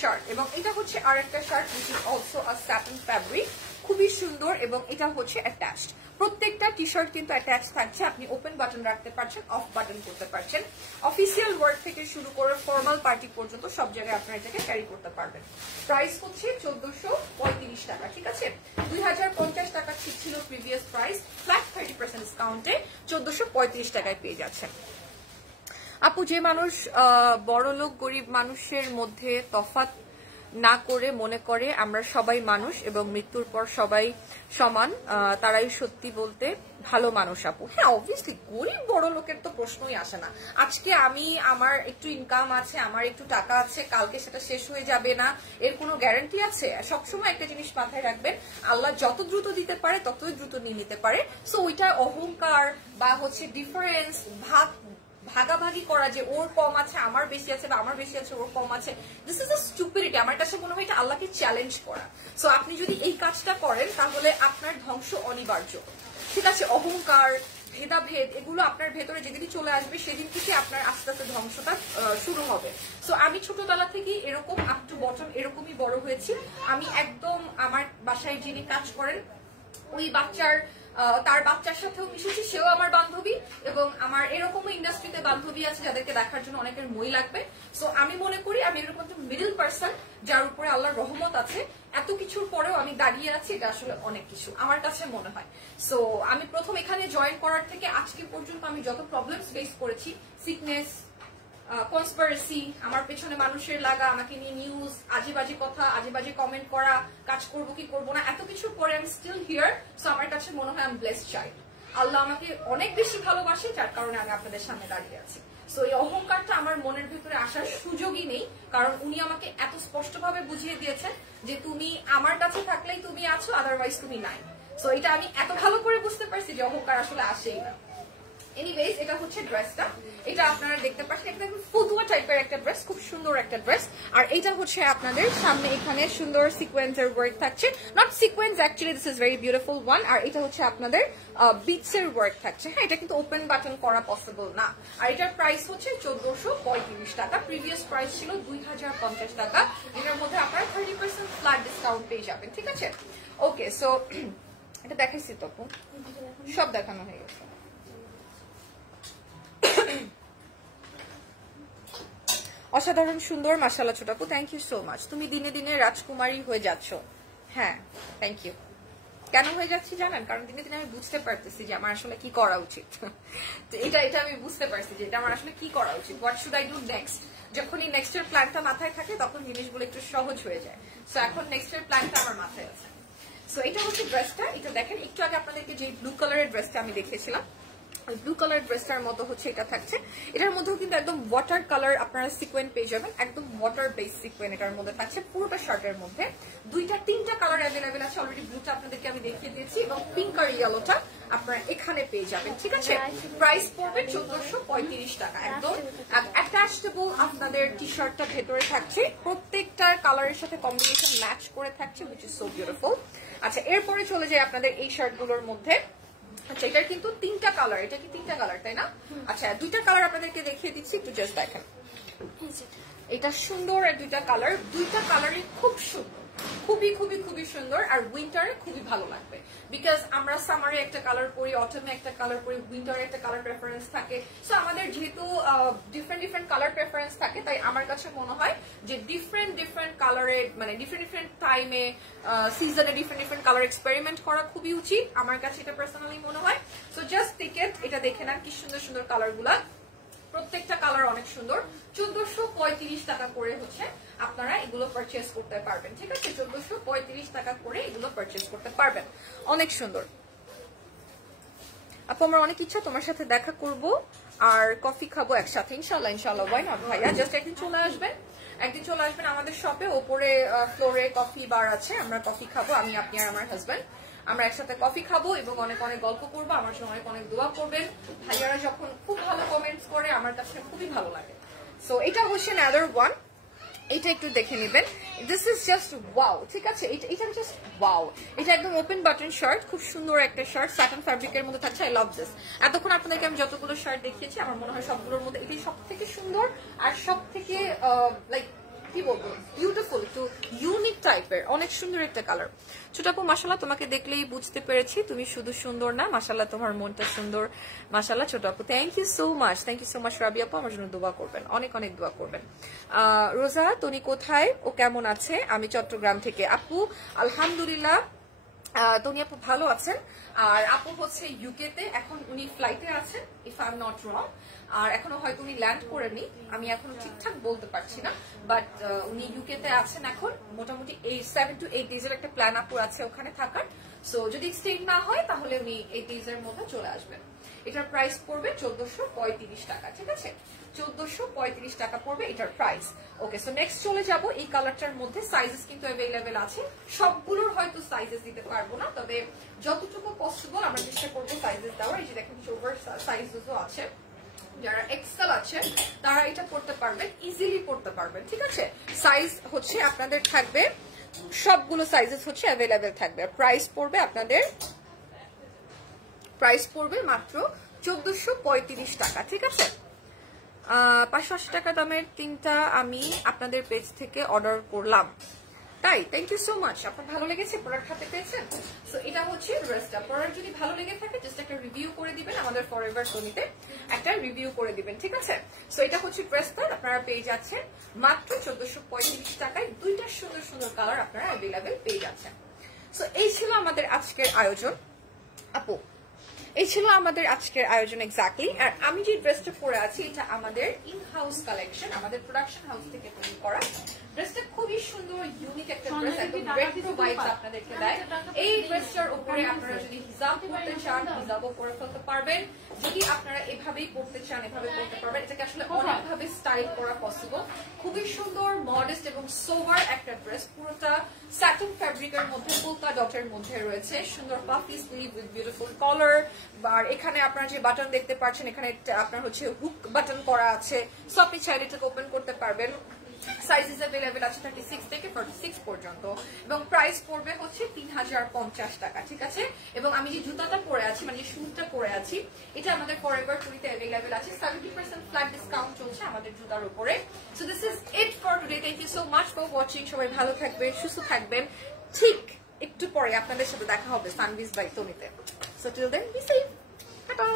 শার্ট। এবং এটা হচ্ছে আর একটা shirt, which is also a satin fabric, খুবই সুন্দর। এবং এটা হচ্ছে অ্যাটাচড, প্রত্যেকটা টি শার্ট কিন্তু অ্যাটাচ থাকছে। আপনি ওপেন বাটন রাখতে পারছেন, অফ বাটন করতে পারছেন। অফিসিয়াল ওয়ার্ক থেকে শুরু করে ফর্মাল পার্টি পর্যন্ত সব জায়গায় আপনারা এটাকে ক্যারি করতে পারবেন। প্রাইস হচ্ছে 1435 টাকা, ঠিক আছে? 2050 টাকা ছিল প্রিভিয়াস প্রাইস, ফ্ল্যাট 30% ডিসকাউন্টে 1435 টাকায় পেয়ে যাচ্ছেন। আপু, যে মানুষ বড় লোক গরিব মানুষের মধ্যে তফাৎ না করে মনে করে আমরা সবাই মানুষ এবং মৃত্যুর পর সবাই সমান, তারাই সত্যি বলতে ভালো মানুষ আপু। হ্যাঁ অবভিয়াসলি, গরিব বড় লোকের তো প্রশ্নই আসে না। আজকে আমার একটু ইনকাম আছে, আমার একটু টাকা আছে, কালকে সেটা শেষ হয়ে যাবে না, এর কোনো গ্যারান্টি আছে? সবসময় একটা জিনিস মাথায় রাখবেন, আল্লাহ যত দ্রুত দিতে পারে ততই দ্রুত নিয়ে নিতে পারে। সো ওইটা অহংকার বা হচ্ছে ডিফারেন্স, ভাগাভাগি করা যে ওর কম আছে আমার বেশি আছে বা আমার বেশি আছে ওর কম আছে, দিস ইজ আ স্টুপিডিটি। আমার কাছে মনে হয় এটা আল্লাহকে চ্যালেঞ্জ করা। সো আপনি যদি এই কাজটা করেন তাহলে আপনার ধ্বংস অনিবার্য, ঠিক আছে? অহংকার, ভেদাভেদ এগুলো আপনার ভেতরে যেদিনই চলে আসবে সেদিন থেকে আপনার আস্তে আস্তে ধ্বংসটা শুরু হবে। সো আমি ছোটবেলা থেকে এরকম আপ টু বটম এরকমই বড় হয়েছি। আমি একদম আমার বাসায় যিনি কাজ করেন ওই তার বাচ্চার সাথেও মিশেছি, সেও আমার বান্ধবী, এবং আমার এরকমও ইন্ডাস্ট্রিতে বান্ধবী আছে যাদেরকে দেখার জন্য অনেকের মই লাগবে। সো আমি মনে করি আমি এরকম একটা মিডল পার্সন যার উপরে আল্লাহর রহমত আছে। এত কিছুর পরেও আমি দাঁড়িয়ে আছি, এটা আসলে অনেক কিছু আমার কাছে মনে হয়। সো আমি প্রথম এখানে জয়েন করার থেকে আজকে পর্যন্ত আমি যত প্রবলেমস ফেস করেছি, সিকনেস, কনস্পিরেসি, আমার পেছনে মানুষের লাগা, আমাকে নিয়ে নিউজ, আজে বাজে কথা, আজে বাজে কমেন্ট করা, কাজ করবো কি করবো না, এত কিছুর পরে আমি স্টিল হিয়ার। সো আমার কাছে মনে হয় আমি ব্লেসড চাইল্ড। আল্লাহ আমাকে অনেক বেশি ভালোবাসে, যার কারণে আমি আপনাদের সামনে দাঁড়িয়ে আছি। সো এই অহংকারটা আমার মনের ভিতরে আসার সুযোগই নেই, কারণ উনি আমাকে এত স্পষ্টভাবে বুঝিয়ে দিয়েছেন যে তুমি আমার কাছে থাকলেই তুমি আছো, আদারওয়াইজ তুমি নাই। সো এটা আমি এত ভালো করে বুঝতে পারছি যে অহংকার আসলে আসেই না। এনিওয়েজ, এটা হচ্ছে ড্রেসটা, এটা আপনারা দেখতে পাচ্ছেন, এটা একদম ফুদুয়া টাইপের একটা ড্রেস, খুব সুন্দর একটা ড্রেস। আর এটা হচ্ছে আপনাদের সামনে এখানে সুন্দর সিকোয়েন্সের ওয়ার্ক থাকছে, not sequence actually, this is very beautiful one. আর এটা হচ্ছে আপনাদের বিটসের ওয়ার্ক থাকছে। হ্যাঁ, এটা কিন্তু ওপেন বাটন করা পসিবল না। আর এটার প্রাইস হচ্ছে 1435 টাকা, প্রিভিয়াস প্রাইস ছিল 2050 টাকা। এটার মধ্যে আপনারা 30% ফ্ল্যাট ডিসকাউন্ট পেয়ে যাবেন, ঠিক আছে? ওকে, সো এটা দেখাইছি তো আপু, সব দেখানো হয়ে গেছে। অসাধারণ সুন্দর, মাশাআল্লাহ ছোট আপু, থ্যাংক ইউ সো মাচ। তুমি দিনে দিনে রাজকুমারী হয়ে যাচ্ছ। হ্যাঁ, থ্যাংক ইউ। কেন হয়ে যাচ্ছি জানেন? কারণ দিনে দিনে আমি বুঝতে পারতেছি যে আমার আসলে কি করা উচিত। তো এটা আমি বুঝতে পারছি যে এটা আমার আসলে কি করা উচিত, what should I do next. যখনই নেক্সটের প্ল্যানটা মাথায় থাকে তখন জিনিসগুলো একটু সহজ হয়ে যায়। সো এখন নেক্সটের প্ল্যানটা আমার মাথায় আছে। সো এটা হচ্ছে ড্রেসটা, এটা দেখেন। একটু আগে আপনাদেরকে যে ব্লু কালারের ড্রেসটা আমি দেখিয়েছিলাম, ব্লু কালার ড্রেসটার মতো হচ্ছে এটা থাকছে। এটার মধ্যেও কিন্তু একদম ওয়াটার কালার আপনারা সিকোয়েন্স পেয়ে যাবেন, একদম ওয়াটার বেস সিকোয়েন্স এটার মধ্যে থাকছে। পুরোটা শার্টের মধ্যে তিনটা কালার অ্যাভেলেবেল আছে। অলরেডি ব্লুটা আপনাদেরকে আমি দেখিয়ে দিয়েছি, এবং পিঙ্ক আর ইয়েলোটা আপনারা এখানে পেয়ে যাবেন, ঠিক আছে? প্রাইস পড়বে 1435 টাকা। একদম অ্যাটাচেবল আপনাদের টি শার্টটা ভেতরে থাকছে, প্রত্যেকটার কালারের সাথে কম্বিনেশন ম্যাচ করে থাকছে, হুইচ ইজ সো বিউটিফুল। আচ্ছা, এরপরে চলে যায় আপনাদের এই শার্টগুলোর মধ্যে। আচ্ছা, এটার কিন্তু তিনটা কালার, এটা কি তিনটা কালার তাই না? আচ্ছা, দুইটা কালার আপনাদেরকে দেখিয়ে দিচ্ছি, একটু জাস্ট দেখেন। এটা সুন্দর, আর দুইটা কালারই খুব সুন্দর, খুবই খুবই খুবই সুন্দর। আর উইন্টারে খুবই ভালো লাগবে, বিকজ আমরা সামারে একটা কালার পরি, অটমে একটা কালার পরি, উইন্টারে একটা কালার প্রেফারেন্স থাকে। সো আমাদের যেহেতু ডিফারেন্ট কালার প্রেফারেন্স থাকে, তাই আমার কাছে মনে হয় যে ডিফারেন্ট কালারের, মানে ডিফারেন্ট টাইমে, সিজনে ডিফারেন্ট কালার এক্সপেরিমেন্ট করা খুবই উচিত, আমার কাছে এটা পার্সোনালি মনে হয়। সো জাস্ট এটা দেখে না কি সুন্দর সুন্দর কালার গুলা, প্রত্যেকটা কালার অনেক সুন্দর। 1435 টাকা করে হচ্ছে আপনারা এগুলো পারচেজ করতে পারবেন, ঠিক আছে? 1435 টাকা করে এগুলো পারচেজ করতে পারবেন, অনেক সুন্দর। আপু, আমার অনেক ইচ্ছা তোমার সাথে দেখা করব আর কফি খাবো একসাথে, ইনশাল্লাহ ইনশাল্লাহ। ওয়াই নট ভাইয়া, জাস্ট একদিন চলে আসবেন আমাদের শপে, ওপরে ফ্লোরে কফি বার আছে, আমরা কফি খাবো, আমি, আপনি আর আমার হাজবেন্ড, আমরা একসাথে কফি খাবো এবং অনেক অনেক গল্প করবো। আমার জন্য অনেক দোয়া করবেন। ভাইয়ারা যখন খুব ভালো কমেন্টস করে আমার কাছে খুবই ভালো লাগে। সো এটা হচ্ছে another one, এটা একটু দেখে নেবেন। দিস ইজ জাস্ট ওয়াও, ঠিক আছে? এটা জাস্ট ওয়াও। এটা একদম ওপেন বাটন শার্ট, খুব সুন্দর একটা শার্ট, স্যাটিন ফ্যাব্রিকের মধ্যে থাকছে। I love this. এতক্ষণ আপনাদেরকে আমি যতগুলো শার্ট দেখিয়েছি, আমার মনে হয় সবগুলোর মধ্যে এটাই সব থেকে সুন্দর আর সব থেকে লাইক কি বলবো, বিউটিফুল, একটু ইউনিক টাইপের, অনেক সুন্দর একটা কালার। ছোট আপু, মাশাআল্লাহ, তোমাকে দেখলেই বুঝতে পেরেছি তুমি শুধু সুন্দর না, মাশাআল্লাহ তোমার মনটা সুন্দর, মাশাআল্লাহ ছোট আপু। থ্যাংক ইউ সো মাচ রাবি আপু, আমার জন্য দোয়া করবেন, অনেক অনেক দোয়া করবেন। রোজা, তুমি কোথায়, ও কেমন আছে? আমি চট্টগ্রাম থেকে। আপু, আলহামদুলিল্লাহ তনি আপু ভালো আছেন। আর আপু হচ্ছে ইউকেতে, এখন উনি ফ্লাইটে আছেন if I am not wrong. আর এখনো হয়তো উনি ল্যান্ড করেনি, আমি এখনো ঠিকঠাক বলতে পারছি না, বাট উনি ইউকেতে আছেন এখন। মোটামুটি 7 to 8 days একটা প্ল্যান আপু আছে ওখানে থাকার। সো যদি এক্সটেন্ড না হয় তাহলে উনি 8 days এর মধ্যে চলে আসবেন। এটার প্রাইস পড়বে 1435 টাকা, ঠিক আছে? 1435 টাকা পড়বে এটার প্রাইস। ওকে, সো নেক্সট চলে যাব। এই কালারটার মধ্যে সাইজেস কিন্তু অ্যাভেলেবেল আছে, সবগুলোর হয়তো সাইজেস দিতে পারবো না, তবে যতটুকু পসিবল আমরা চেষ্টা করবো সাইজেস দেওয়ার। এই যে দেখেন ওভার সাইজেসও আছে, যারা এক্সেল আছে তারা এটা পড়তে পারবেন, ইজিলি পড়তে পারবেন, ঠিক আছে? সাইজ হচ্ছে আপনাদের থাকবে, সবগুলো সাইজেস হচ্ছে অ্যাভেলেবেল থাকবে। প্রাইস পড়বে আপনাদের, প্রাইস পড়বে মাত্র 1435 টাকা, ঠিক আছে? 580 টাকা দামের তিনটা আমি আপনাদের পেজ থেকে অর্ডার করলাম, তাই থ্যাংক ইউ সো মাচ। আপনার ভালো লেগেছে, প্রোডাক্ট হাতে পেয়েছেন? সো এটা হচ্ছে ড্রেসটা। প্রোডাক্ট যদি ভালো লেগে থাকে জাস্ট একটা রিভিউ করে দিবেন, আমাদের ফরএভার সোনিতে একটা রিভিউ করে দিবেন, ঠিক আছে? সো এটা হচ্ছে ড্রেসটা, আপনারা পেয়ে যাচ্ছেন মাত্র 1435 টাকায়। দুইটা সুন্দর সুন্দর কালার আপনারা অ্যাভেলেবেল পেয়ে যাচ্ছেন। সো এই ছিল আমাদের আজকের আয়োজন আপু, এই ছিল আমাদের আজকের আয়োজন এক্স্যাক্টলি। আর আমি যে ড্রেসটা পরে আছি এটা আমাদের ইন হাউস কালেকশন, আমাদের প্রোডাকশন হাউস থেকে তৈরি করা। ড্রেসটা খুবই সুন্দর, ইউনিক একটা ড্রেস, একদম রেট্রো ভাইবস আপনাদেরকে দেয়। এই ড্রেসটার উপরে আপনারা যদি হিজাব পরতে চান হিজাবও পরে ফেলতে পারবেন, যদি আপনারা এভাবেই পড়তে চান এভাবে পড়তে পারবেন। এটাকে আসলে অনেকভাবে স্টাইল করা পসিবল। খুবই সুন্দর, মডেস্ট এবং সোভার একটা ড্রেস, পুরোটা স্যাটিন ফ্যাব্রিকের মধ্যে পোল্কা ডটের মধ্যে রয়েছে, সুন্দর পাফি স্লিভ উইথ বিউটিফুল কলার। আর এখানে আপনারা যে বাটন দেখতে পাচ্ছেন, এখানে আপনার হচ্ছে হুক বাটন করা আছে, সো আপনি চাইলে এটাকে ওপেন করতে পারবেন। সাইজেস অ্যাভেলেবেল আছে 36 থেকে 46 পর্যন্ত, এবং প্রাইস পড়বে হচ্ছে 3050 টাকা, ঠিক আছে? এবং আমি যে জুতাটা পরে আছি, মানে যে শুজটা পরে আছি, এটা আমাদের ফরএভার টুরিতে অ্যাভেলেবেল আছে। 70% ফ্ল্যাট ডিসকাউন্ট চলছে আমাদের জুতার উপরে। So this is it for today. Thank you so much for watching. সবাই ভালো থাকবেন, সুস্থ থাকবেন। ঠিক একটু পরে আপনাদের সাথে দেখা হবে সানবিজ বাই তনিতে। So till then be safe, tata.